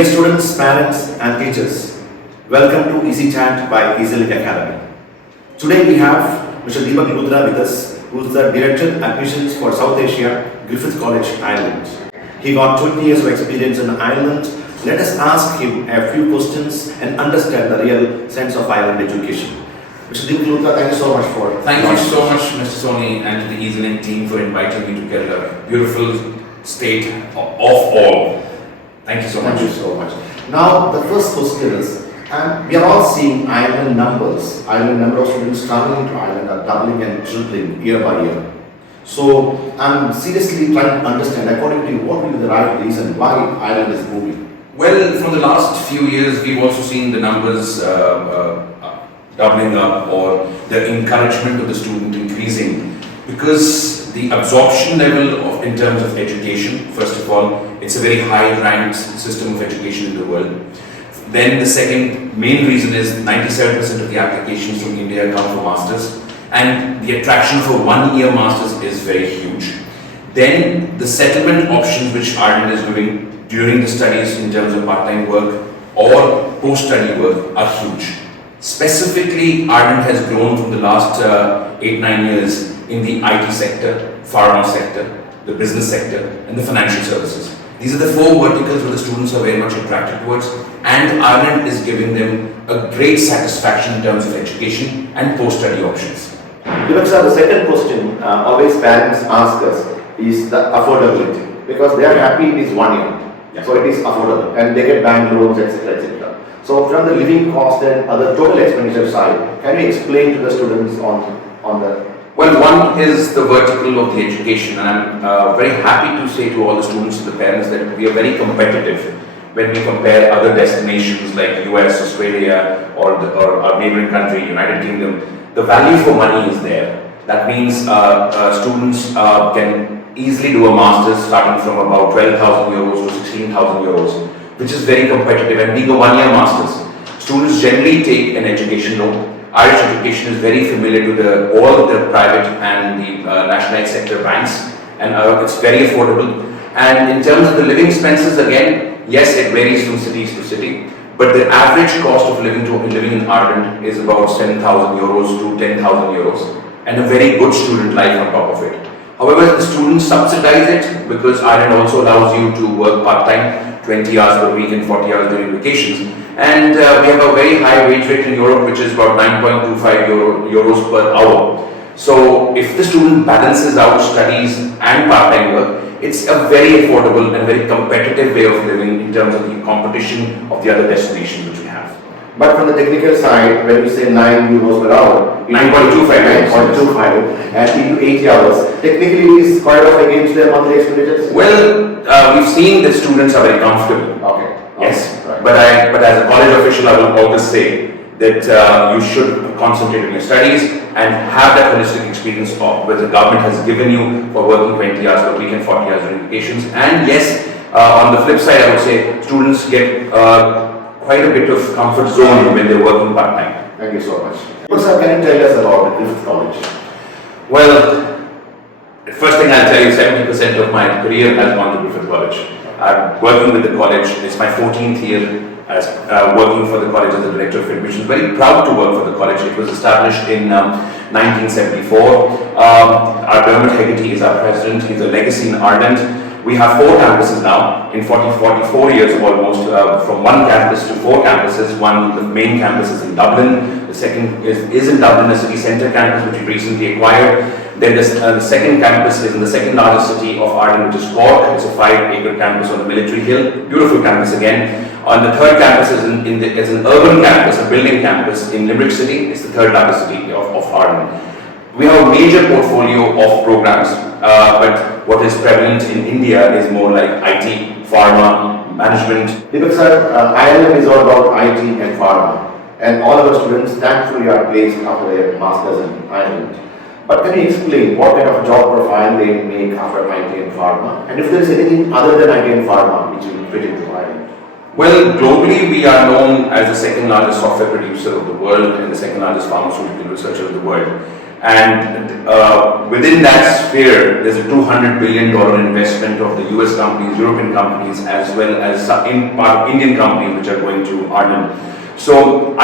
Dear students, parents and teachers, welcome to Easy Chat by EasyLink Academy. Today we have Mr. Deepak Luthra with us, who is the Director Admissions for South Asia, Griffith College, Ireland. He got 20 years of experience in Ireland. Let us ask him a few questions and understand the real sense of Ireland education. Mr. Deepak Luthra, thank you so much for Thank you so much, Mr. Sony, and to the EasyLink team for inviting me to get a beautiful state of all. Thank you so much. Thank you so much. Now, the first question is, we are all seeing Ireland numbers. Ireland number of students traveling to Ireland are doubling and tripling year by year. So, I'm seriously trying to understand, according to you, what will be the right reason why Ireland is moving? Well, from the last few years, we've also seen the numbers doubling up, or the encouragement of the student increasing, because the absorption level in terms of education, first of all, it's a very high-ranked system of education in the world. Then the second main reason is 97% of the applications from India come for masters, and the attraction for 1 year masters is very huge. Then the settlement options which Ireland is doing during the studies in terms of part-time work or post-study work are huge. Specifically, Ireland has grown from the last 8-9 years in the IT sector, pharma sector, the business sector, and the financial services. These are the four verticals where the students are very much attracted towards, and Ireland is giving them a great satisfaction in terms of education and post-study options. Deepak sir, the second question always parents ask us is the affordability, because they are happy it is 1 year, so it is affordable, and they get bank loans, etc., etc. So from the living cost and other total expenditure side, can you explain to the students on the? Well, one is the vertical of the education, and I'm very happy to say to all the students and the parents that we are very competitive when we compare other destinations like US, Australia, or our neighboring country, United Kingdom. The value for money is there. That means students can easily do a master's starting from about 12,000 euros to 16,000 euros, which is very competitive, and being a 1 year master's, students generally take an education loan. Irish education is very familiar to all the private and the nationalized sector banks, and it's very affordable. And in terms of the living expenses, again, yes, it varies from cities to city, but the average cost of living in Ireland is about 7,000 euros to 10,000 euros, and a very good student life on top of it. However, the students subsidize it because Ireland also allows you to work part-time, 20 hours per week and 40 hours during vacations. And we have a very high wage rate in Europe, which is about 9.25 euros per hour. So if the student balances out studies and part-time work, it's a very affordable and very competitive way of living in terms of the competition of the other destinations which we have. But from the technical side, when you say 9 euros per hour, 9.25 and into 80 hours, technically it is quite off against their monthly expenditures? Well, we've seen that students are very comfortable. Okay. Yes, right. but as a college official, I will always say that you should concentrate on your studies and have that holistic experience of what the government has given you for working 20 hours per week and 40 hours during vacations. And yes, on the flip side, I would say students get quite a bit of comfort zone when they're working part-time. Thank you so much. Sir, can you tell us about the Griffith College? Well, the first thing I'll tell you, 70% of my career has gone to Griffith College. I'm working with the college. It's my 14th year as working for the college as the Director of Admissions. Very proud to work for the college. It was established in 1974. Our Dermot Hegarty is our president. He's a legacy in Ireland. We have 4 campuses now, in 44 years almost, from 1 campus to 4 campuses. The main campus is in Dublin. The second is in Dublin, the city centre campus, which we recently acquired. Then the second campus is in the second largest city of Ireland, which is Cork. It's a 5-acre campus on the Military Hill. Beautiful campus again. On the third campus is an urban campus, a building campus in Limerick City. It's the 3rd largest city of Ireland. We have a major portfolio of programs, but what is prevalent in India is more like IT, pharma, management. Deepak sir, Ireland is all about IT and pharma, and all our students thankfully are placed after their masters in Ireland. But can you explain what kind of job profile they make after IT and pharma, and if there is anything other than IT and pharma which will fit into Ireland? Well, globally we are known as the 2nd largest software producer of the world and the 2nd largest pharmaceutical researcher of the world. And within that sphere, there's a $200 billion investment of the US companies, European companies, as well as some Indian companies which are going to Ireland. So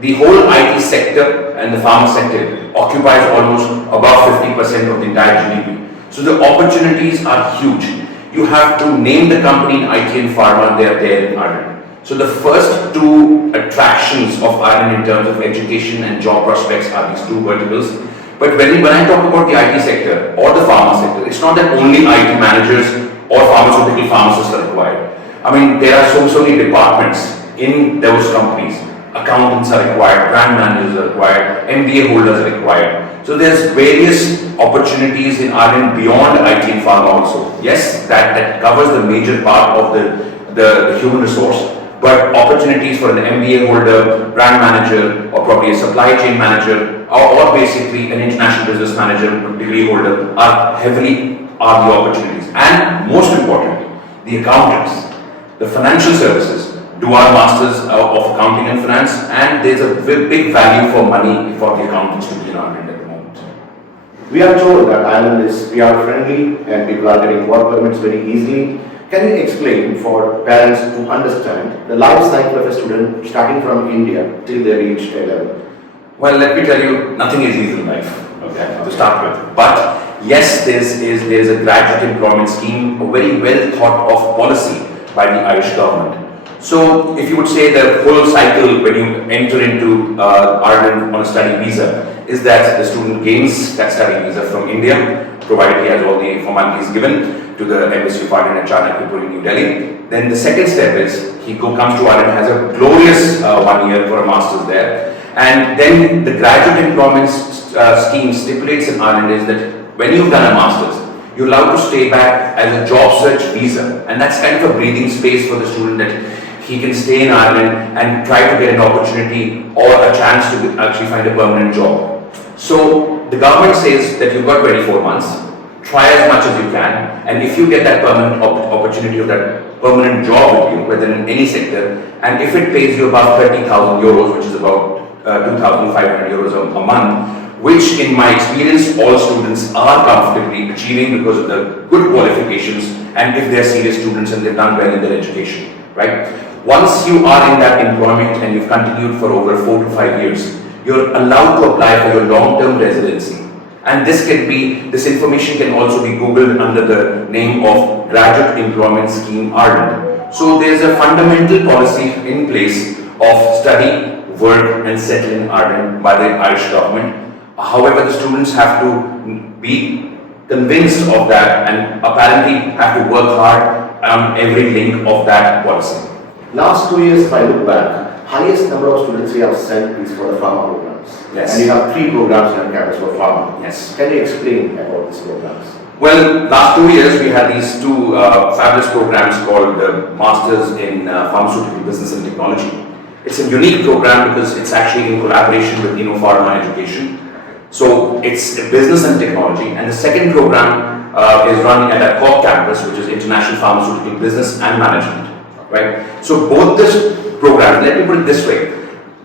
the whole IT sector and the pharma sector occupies almost above 50% of the entire GDP. So the opportunities are huge. You have to name the company in IT and pharma, they are there in Ireland. So the first two attractions of Ireland in terms of education and job prospects are these two verticals. But when I talk about the IT sector or the pharma sector, it's not that only IT managers or pharmaceutical pharmacists are required. I mean, there are so many departments in those companies. Accountants are required, brand managers are required, MBA holders are required. So there's various opportunities in Ireland beyond IT and pharma also. Yes, that covers the major part of the human resource. But opportunities for an MBA holder, brand manager, or probably a supply chain manager, or basically an international business manager, degree holder, are the opportunities. And most importantly, the accountants, the financial services, do our masters of accounting and finance, and there's a big value for money for the accountants to be in Ireland at the moment. We are told that Ireland is PR friendly and people are getting work permits very easily. Can you explain for parents to understand the life cycle of a student starting from India till they reach a level? Well, let me tell you, nothing is easy in life, okay, to start with. But yes, there is a graduate employment scheme, a very well thought of policy by the Irish government. So, if you would say the whole cycle when you enter into Ireland on a study visa is that the student gains that study visa from India, provided he has all the formalities given to the Embassy of Ireland at Chanakpur in New Delhi. Then the second step is he comes to Ireland, has a glorious 1 year for a master's there. And then the graduate employment scheme stipulates in Ireland is that when you've done a master's, you're allowed to stay back as a job search visa. And that's kind of a breathing space for the student that he can stay in Ireland and try to get an opportunity or a chance to actually find a permanent job. So the government says that you've got 24 months, try as much as you can, and if you get that permanent opportunity of that permanent job with you, whether in any sector, and if it pays you about 30,000 euros, which is about 2,500 euros a month, which in my experience all students are comfortably achieving because of the good qualifications and if they're serious students and they've done well in their education, right? Once you are in that employment and you've continued for over 4 to 5 years, you're allowed to apply for your long-term residency. And this information can also be Googled under the name of Graduate Employment Scheme Ireland. So there's a fundamental policy in place of study, work and settle in Ireland by the Irish government. However, the students have to be convinced of that and apparently have to work hard on every link of that policy. Last 2 years, if I look back, highest number of students we have sent is for the pharma programs. Yes. And you have 3 programs on campus for pharma. Yes. Can you explain about these programs? Well, last 2 years we had these two fabulous programs called Masters in Pharmaceutical Business and Technology. It's a unique program because it's actually in collaboration with Pharma Education. So it's business and technology, and the second program is run at our core campus, which is International Pharmaceutical Business and Management. Right? So both this programs, let me put it this way,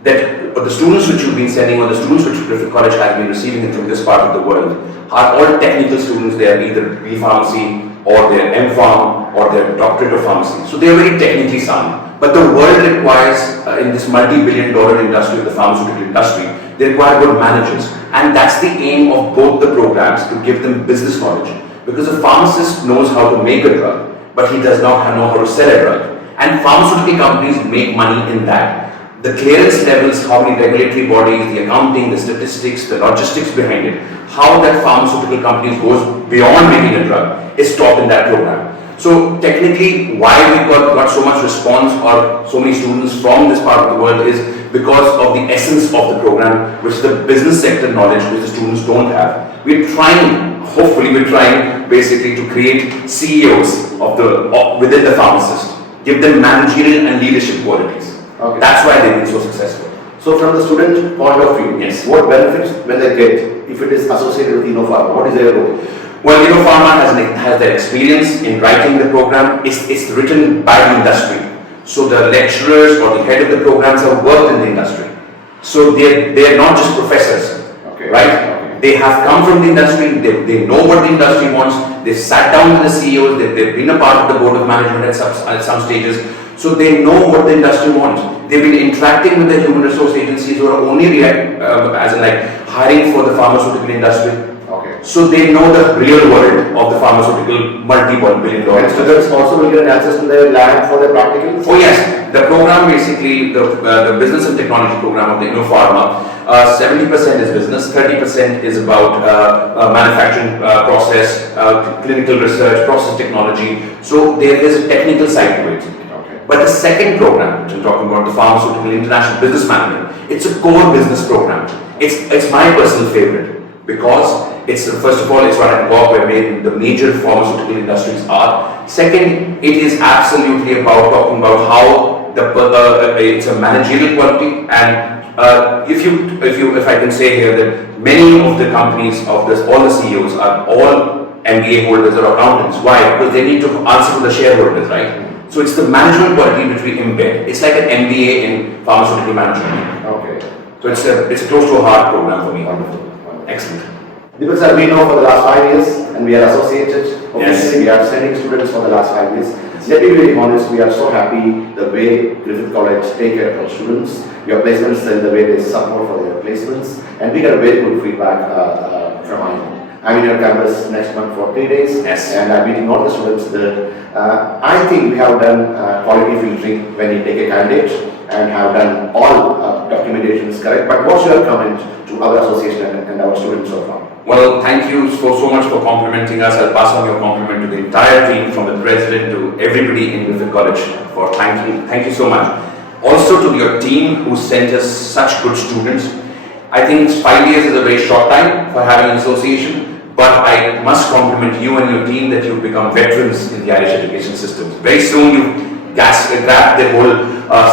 that the students which you've been sending or the students which Griffith College has been receiving from this part of the world are all technical students. They are either B-Pharmacy or they're M-Pharm or they're Doctorate of Pharmacy. So they are very technically sound. But the world requires, in this multi-billion-dollar industry of the pharmaceutical industry, they require good managers. And that's the aim of both the programs, to give them business knowledge. Because a pharmacist knows how to make a drug, but he does not know how to sell a drug. And pharmaceutical companies make money in that. The clearance levels, how many regulatory bodies, the accounting, the statistics, the logistics behind it, how that pharmaceutical companies goes beyond making a drug is taught in that program. So technically, why we got so much response or so many students from this part of the world is because of the essence of the program, which is the business sector knowledge which the students don't have. We're trying, hopefully we're trying basically to create CEOs within the pharmacist, give them managerial and leadership qualities. Okay. That's why they've been so successful. So from the student point of view, yes, what benefits when they get if it is associated with Pharma? What is their role? Well, Pharma has their experience in writing the program. It's written by the industry. So the lecturers or the head of the programs have worked in the industry. So they're not just professors, okay, right? Okay. They have come from the industry, they know what the industry wants, they've sat down with the CEOs, they've been a part of the board of management at some stages, so they know what the industry wants. They've been interacting with the human resource agencies who are only as in like hiring for the pharmaceutical industry. Okay. So they know the real world of the pharmaceutical multi-billion dollar. And students also will get access to the lab for their practicals? Oh yes, the program basically, the business and technology program of the InnoPharma, 70% is business, 30% is about manufacturing process, clinical research, process technology. So there is a technical side to it. Okay. But the second program, which I'm talking about, the Pharmaceutical International Business Management, it's a core business program. It's my personal favorite because it's, first of all, it's what I work where the major pharmaceutical industries are. Second, it is absolutely about talking about how it's a managerial quality, and if I can say here that many of the companies of this, all the CEOs are all MBA holders or accountants. Why? Because they need to answer to the shareholders, right? So it's the management quality which we embed. It's like an MBA in pharmaceutical management. Okay. So it's a close to a heart program for me. Wonderful. Excellent. Deepak sir, we know for the last 5 years and we are associated. Obviously, Yes. we are sending students for the last 5 years. Let me be very honest, we are so happy the way Griffith College take care of our students, your placements and the way they support for their placements, and we got a very good feedback from I'm in your campus next month for 3 days, Yes. and I'm meeting all the students there. I think we have done quality filtering when you take a candidate and have done all documentations correct. But what's your comment to our association and our students so far? Well, thank you so much for complimenting us. I'll pass on your compliment to the entire team, from the president to everybody in Griffith College. Thank you so much. Also to your team who sent us such good students. I think 5 years is a very short time for having an association, but I must compliment you and your team that you've become veterans in the Irish education system. Very soon you grabbed the whole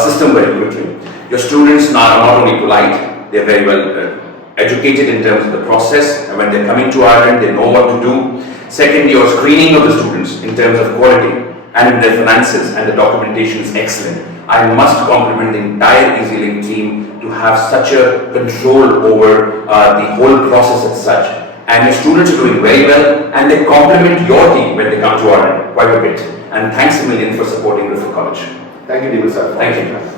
system very quickly. Your students are not only polite, they're very well educated in terms of the process, and when they're coming to Ireland, they know what to do. Secondly, your screening of the students in terms of quality and in their finances and the documentation is excellent. I must compliment the entire EasyLink team to have such a control over the whole process as such. And your students are doing very well, and they compliment your team when they come to Ireland quite a bit. And thanks a million for supporting Griffith College. Thank you, Deepak sir. Thank you.